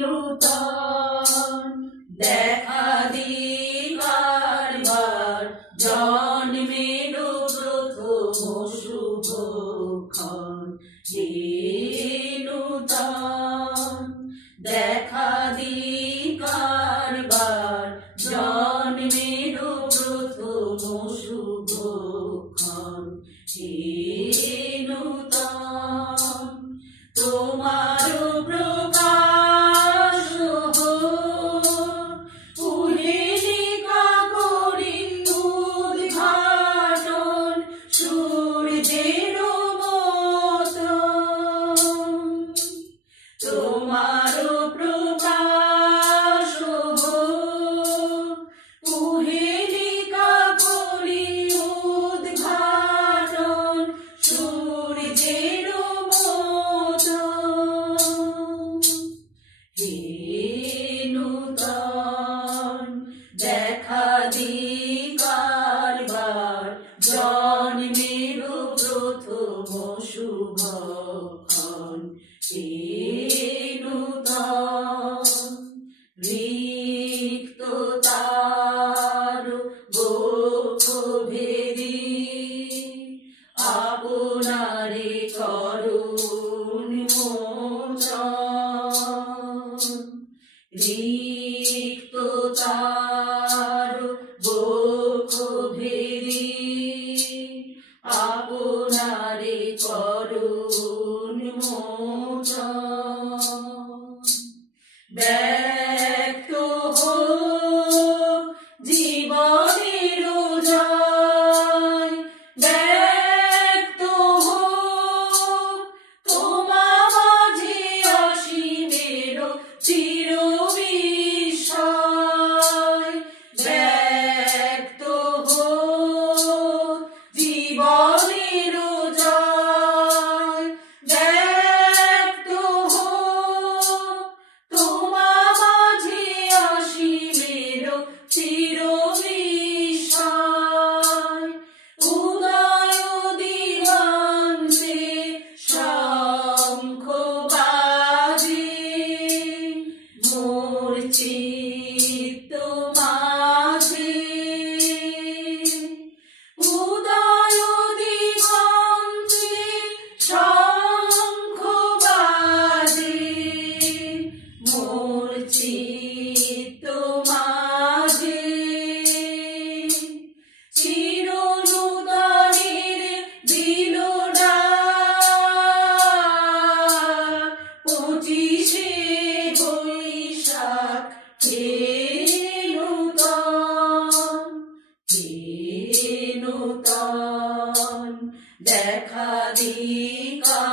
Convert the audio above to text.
নূতন দেখা দিবার বার জন্মেরও প্রথম শুভক্ষণ নূতন দেখা দিবার বার জন্মেরও প্রথম শুভক্ষণ নূতন তোমার প্রকাশ উহেলিকা করি উদ্ঘাটন সূর্যের মতো তোমার প্রকাশ উহেলিকা করি উদ্ঘাটন সূর্যের মতো নূতন দেখা দিবার বার জন্মেরও প্রথম শুভক্ষণ নূতন রিক্ততার বক্ষ ভেদি আপনারে করুণ মোচন রিক্ততার বক্ষ ভেদি আপনারে করুণ মোচন ব্যক্ত হোক জীবনের জয় ব্যক্ত হোক তোমা মাঝে অসীমের চির বিস্ময় ব্যক্ত হোক জীবনের জয় ব্যক্ত হোক তোমা মাঝে অসীমের চির বিস্ময় উদয় দিগন্তে শঙ্খ বাজে মোর চিত্ত মাঝে উদয় দিগন্তে শঙ্খ বাজে মোর চিত্ত মাঝে চির নূতনের দিল ডাক 25শে বৈশাখ নূতন দেখা দিকা